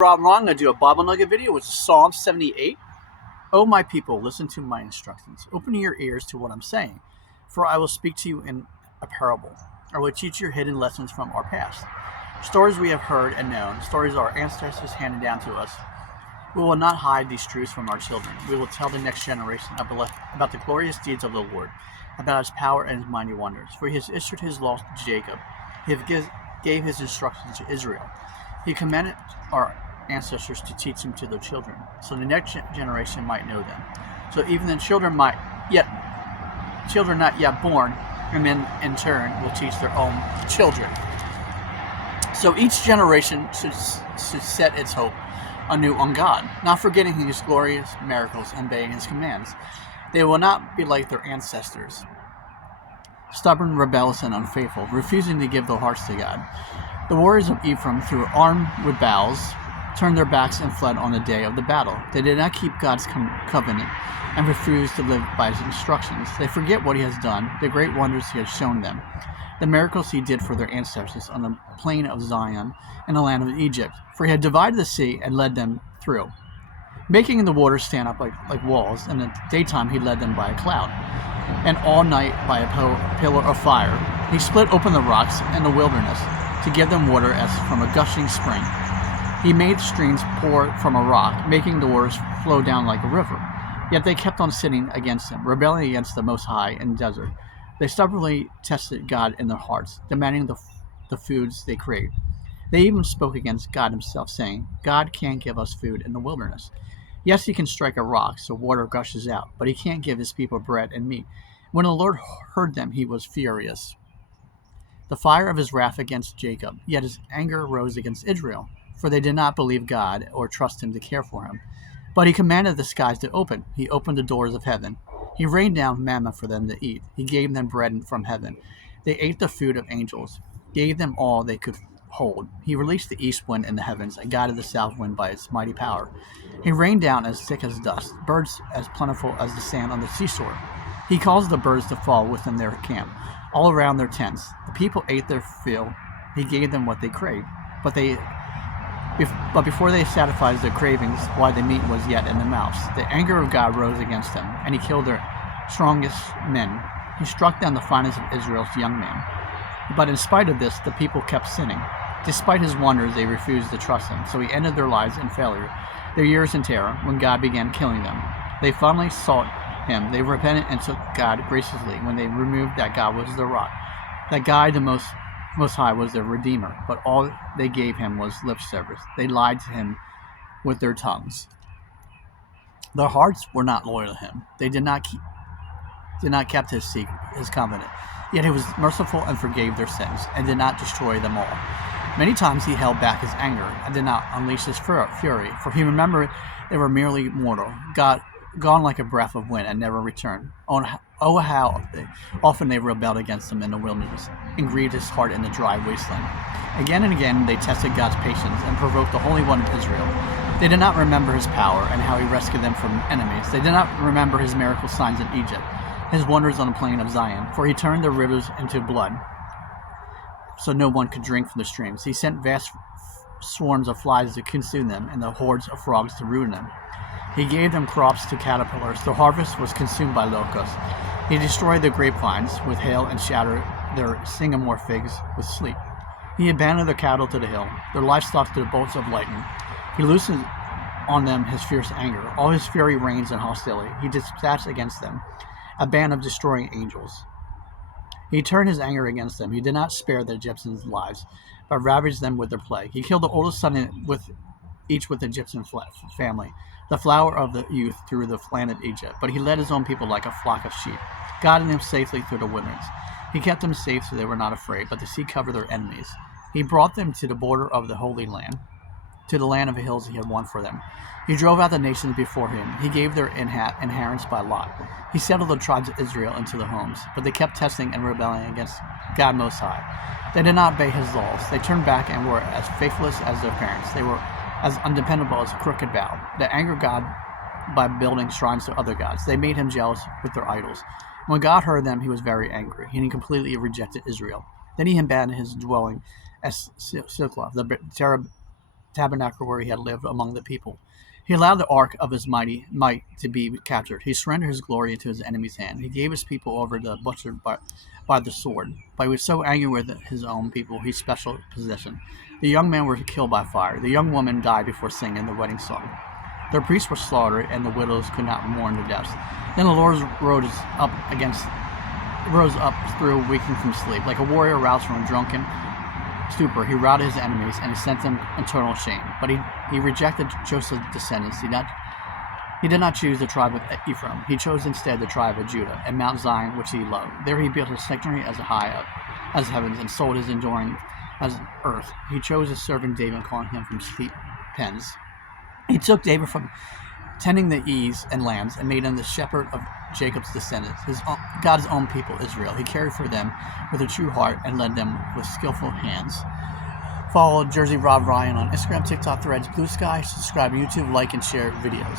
Rob, I'm going to do a Bible Nugget video, which is Psalm 78. O my people, listen to my instructions. Open your ears to what I'm saying, for I will speak to you in a parable. I will teach you hidden lessons from our past. Stories we have heard and known, stories our ancestors handed down to us. We will not hide these truths from our children. We will tell the next generation about the glorious deeds of the Lord, about his power and his mighty wonders. For he has issued his laws to Jacob. He gave his instructions to Israel. He commanded our ancestors to teach them to their children, so the next generation might know them. So even the children not yet born, and then in turn will teach their own children. So each generation should set its hope anew on God, not forgetting his glorious miracles and obeying his commands. They will not be like their ancestors, stubborn, rebellious, and unfaithful, refusing to give their hearts to God. The warriors of Ephraim, through armed with bows, turned their backs and fled on the day of the battle. They did not keep God's covenant and refused to live by his instructions. They forget what he has done, the great wonders he has shown them, the miracles he did for their ancestors on the plain of Zion in the land of Egypt. For he had divided the sea and led them through, making the waters stand up like walls. In the daytime he led them by a cloud, and all night by a pillar of fire. He split open the rocks in the wilderness to give them water as from a gushing spring. He made streams pour from a rock, making the waters flow down like a river. Yet they kept on sinning against him, rebelling against the Most High in the desert. They stubbornly tested God in their hearts, demanding the foods they craved. They even spoke against God himself, saying, God can't give us food in the wilderness. Yes, he can strike a rock so water gushes out, but he can't give his people bread and meat. When the Lord heard them, he was furious. The fire of his wrath against Jacob, yet his anger rose against Israel, for they did not believe God or trust him to care for him. But he commanded the skies to open. He opened the doors of heaven. He rained down manna for them to eat. He gave them bread from heaven. They ate the food of angels, gave them all they could hold. He released the east wind in the heavens and guided the south wind by its mighty power. He rained down as thick as dust, birds as plentiful as the sand on the seashore. He caused the birds to fall within their camp, all around their tents. The people ate their fill. He gave them what they craved, but before they satisfied their cravings, while the meat was yet in their mouths, the anger of God rose against them, and he killed their strongest men. He struck down the finest of Israel's young men. But in spite of this, the people kept sinning. Despite his wonders, they refused to trust him, so he ended their lives in failure, their years in terror, when God began killing them. They finally sought him. They repented and took God graciously when they removed that God was their rock, that God, the Most High, was their Redeemer, but all they gave him was lip service. They lied to him with their tongues. Their hearts were not loyal to him. They did not keep his covenant. Yet he was merciful and forgave their sins, and did not destroy them all. Many times he held back his anger, and did not unleash his fury, for he remembered they were merely mortal, gone like a breath of wind, and never returned. Oh, how often they rebelled against him in the wilderness, and grieved his heart in the dry wasteland. Again and again they tested God's patience, and provoked the Holy One of Israel. They did not remember his power, and how he rescued them from enemies. They did not remember his miracle signs in Egypt, his wonders on the plain of Zion, for he turned the rivers into blood, so no one could drink from the streams. He sent vast swarms of flies to consume them, and the hordes of frogs to ruin them. He gave them crops to caterpillars. The harvest was consumed by locusts. He destroyed their grapevines with hail and shattered their sycamore figs with sleet. He abandoned their cattle to the hill, their livestock to the bolts of lightning. He loosened on them his fierce anger. All his fury reigns in hostility. He dispatched against them a band of destroying angels. He turned his anger against them. He did not spare the Egyptians' lives, but ravaged them with their plague. He killed the oldest son with the Egyptian family, the flower of the youth through the land of Egypt. But he led his own people like a flock of sheep, guiding them safely through the wilderness. He kept them safe so they were not afraid, but the sea covered their enemies. He brought them to the border of the Holy Land, to the land of hills he had won for them. He drove out the nations before him. He gave their inheritance by lot. He settled the tribes of Israel into their homes, but they kept testing and rebelling against God Most High. They did not obey his laws. They turned back and were as faithless as their parents. They were as undependable as a crooked bow. They angered God by building shrines to other gods. They made him jealous with their idols. When God heard them, he was very angry, and he completely rejected Israel. Then he abandoned his dwelling as Siklah, the tabernacle where he had lived among the people. He allowed the ark of his might to be captured. He surrendered his glory into his enemy's hand. He gave his people over to butchered by the sword. But he was so angry with his own people, his special possession. The young men were killed by fire. The young women died before singing the wedding song. Their priests were slaughtered, and the widows could not mourn their deaths. Then the Lord rose up through waking from sleep. Like a warrior roused from a drunken stupor, he routed his enemies, and he sent them eternal shame. But he rejected Joseph's descendants. He did not choose the tribe of Ephraim. He chose instead the tribe of Judah, and Mount Zion, which he loved. There he built his sanctuary as high up as heavens, and sold his enduring as earth. He chose his servant David, calling him from sleep pens. He took David from tending the ewes and lambs, and made him the shepherd of Jacob's descendants, God's own people, Israel. He cared for them with a true heart and led them with skillful hands. Follow Jersey Rob Ryan on Instagram, TikTok, Threads, Blue Sky. Subscribe to YouTube, like, and share videos.